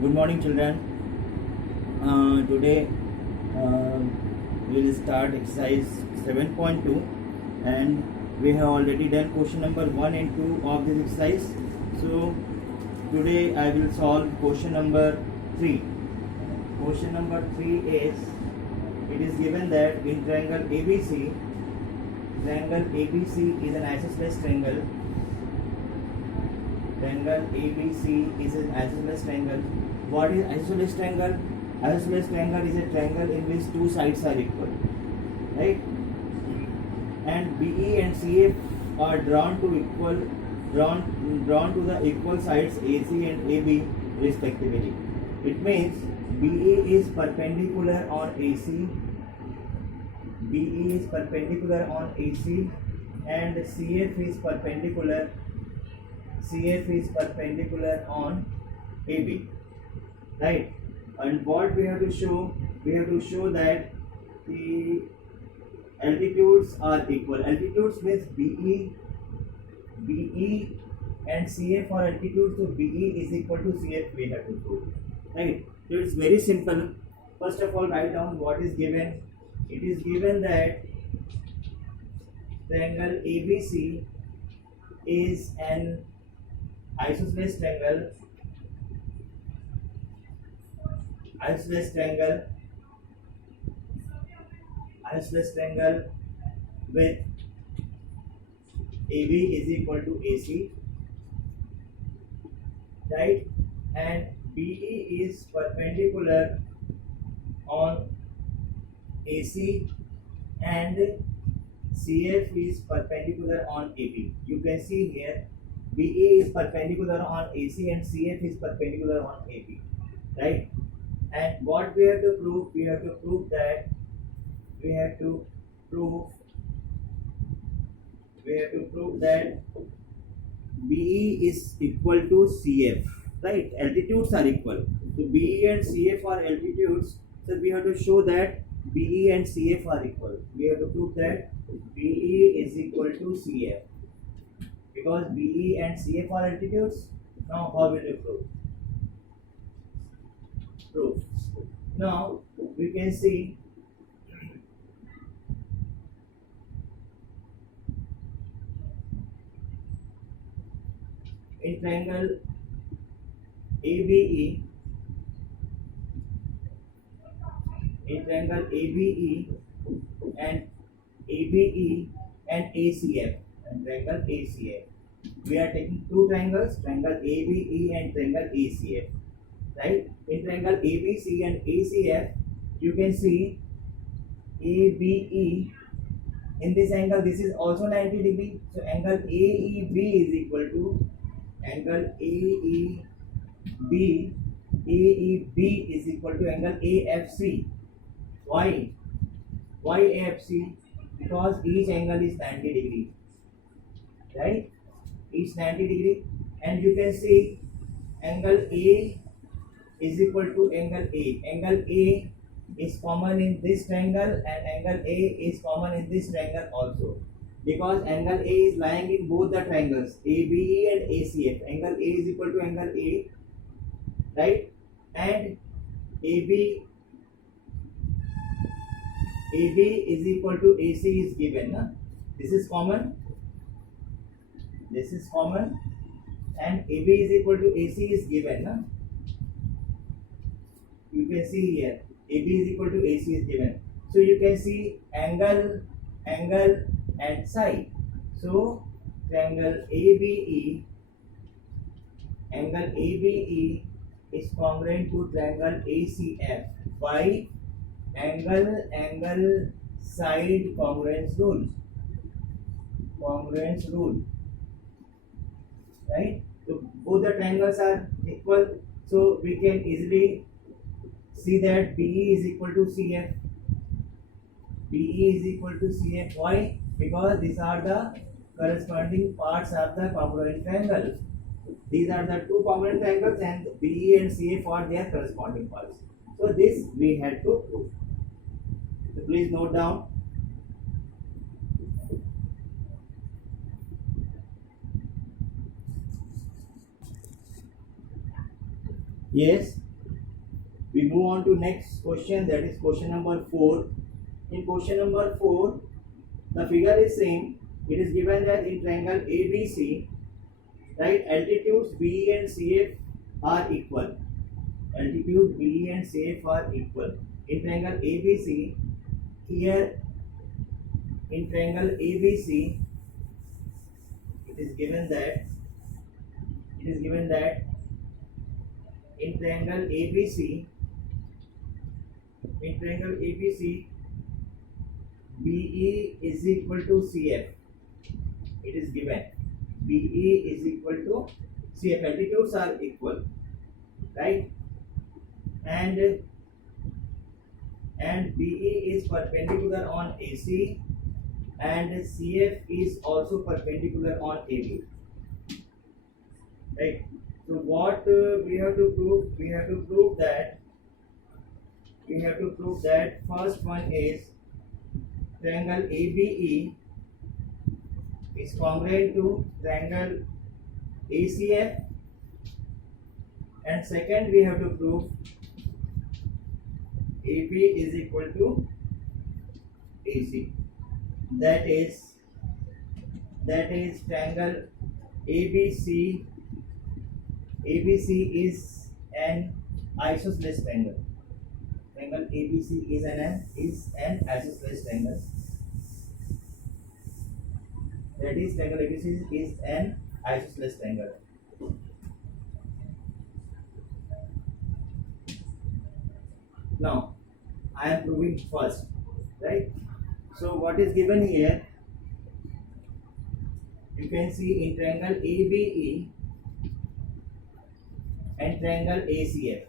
Good morning, children. Today we will start exercise 7.2, and we have already done question number 1 and 2 of this exercise. So today I will solve question number 3. Question number 3 is, it is given that in triangle ABC is an isosceles triangle. Triangle ABC is an isosceles triangle. What is isosceles triangle? Isosceles triangle is a triangle in which two sides are equal, right? And BE and CF are drawn to the equal sides AC and AB respectively. It means BE is perpendicular on AC. BE is perpendicular on AC, and CF is perpendicular on AB, right? And what we have to show? We have to show that the altitudes are equal. Altitudes means BE and CF are altitudes, so BE is equal to CF. We have to prove, right? So it's very simple. First of all, write down what is given. It is given that triangle ABC is an isosceles triangle with AB is equal to AC, right? And BE is perpendicular on AC, and CF is perpendicular on AB. You can see here BE is perpendicular on AC and CF is perpendicular on AB, right? And what we have to prove? We have to prove that BE is equal to CF, right? Altitudes are equal. So BE and CF are altitudes. So we have to show that BE and CF are equal. We have to prove that BE is equal to CF. Because BE and CF are altitudes. Now how will you prove? Now we can see in triangle ABE and ABE and ACF and triangle ACF. We are taking two triangles, triangle ABE and triangle ACF, right? In triangle ABC and ACF, you can see ABE. In this angle, this is also 90 degree. So angle AEB is equal to angle AEB is equal to angle AFC. Why AFC? Because each angle is 90 degree, right? Each 90 degree, and you can see angle A is equal to angle A. Angle A is common in this triangle, and angle A is common in this triangle also, because angle A is lying in both the triangles ABE and ACF. Angle A is equal to angle A, right? And AB is equal to AC is given. Na? This is common, and AB is equal to AC is given. Na? You can see here AB is equal to AC is given. So you can see angle and side. So triangle ABE is congruent to triangle ACF by angle side congruence rule, right? So both the triangles are equal, so we can easily see that BE is equal to CF. Why? Because these are the corresponding parts of the congruent triangle. These are the two congruent triangles, and BE and CF are their corresponding parts. So this we had to prove. So please note down. Yes, We move on to next question, that is question number 4. In question number 4, the figure is same. It is given that in triangle ABC, right, altitudes BE and CF are equal. Altitude BE and CF are equal. In triangle ABC, here in triangle ABC, it is given that in triangle ABC, BE is equal to CF. It is given BE is equal to CF. Altitudes are equal, right? And BE is perpendicular on AC, and CF is also perpendicular on AB, right? So what we have to prove? We have to prove that first one is triangle ABE is congruent to triangle ACF, and second we have to prove AB is equal to AC. That is triangle ABC is an isosceles triangle. Triangle ABC is an isosceles triangle. That is, triangle ABC is an isosceles triangle. Now, I am proving first, right? So, what is given here? You can see in triangle ABE and triangle ACF.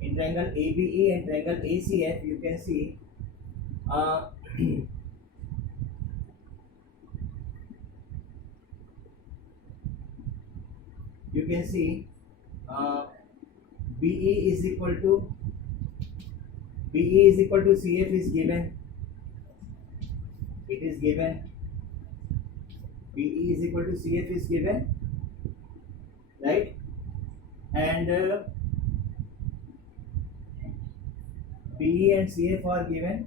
In triangle ABE and triangle ACF, you can see BE is equal to CF is given. It is given. BE is equal to CF is given, right? And BE and CF are given,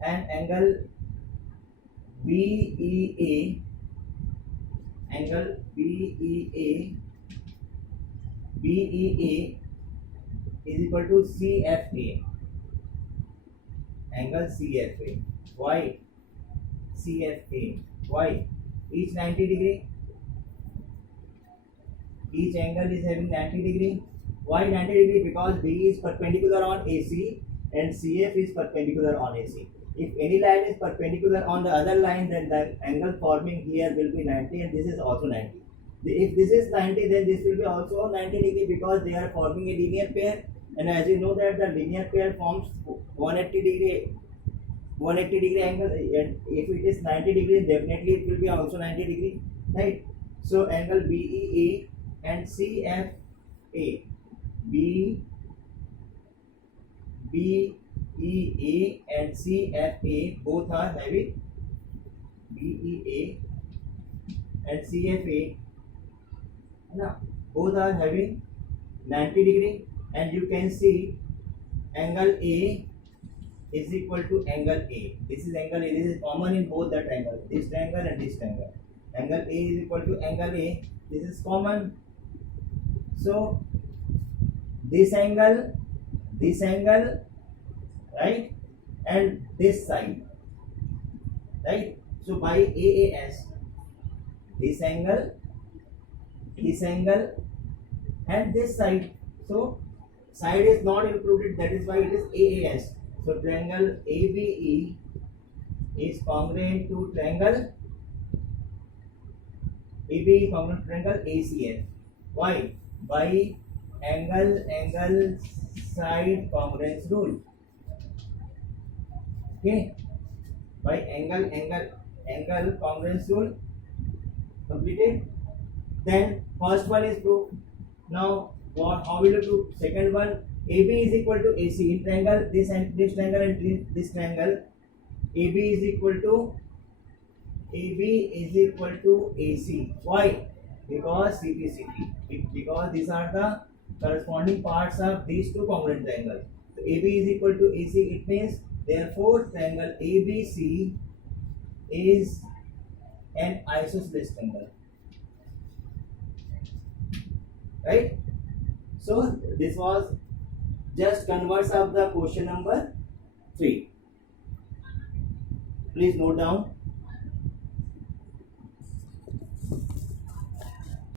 and angle BEA is equal to CFA. Angle CFA. Why CFA? Why? Each 90 degree. Each angle is having 90 degree. Why 90 degree? Because B is perpendicular on AC and CF is perpendicular on AC. If any line is perpendicular on the other line, then the angle forming here will be 90, and this is also 90. If this is 90, then this will be also 90 degree, because they are forming a linear pair, and as you know that the linear pair forms 180 degree angle, and if it is 90 degree, definitely it will be also 90 degree, right? So angle BEA and CFA, BEA and CFA both are having BEA and CFA both are having 90 degree, and you can see angle A is equal to angle A. This is angle A. This is common in both the triangle. This triangle and this triangle. Angle A is equal to angle A. This is common. So this angle, right, and this side, right? So by AAS, this angle, and this side. So side is not included. That is why it is AAS. So triangle ABE is congruent to triangle ACF. Why? By angle side congruence rule. Okay, by angle congruence rule completed. Then first one is proved. Now how will you prove second one? AB is equal to AC in triangle this triangle and this triangle. AB is equal to AC. Why? Because CP. Because these are the corresponding parts of these two congruent triangles. So AB is equal to AC. It means therefore triangle ABC is an isosceles triangle. Right? So this was just converse of the question number 3. Please note down.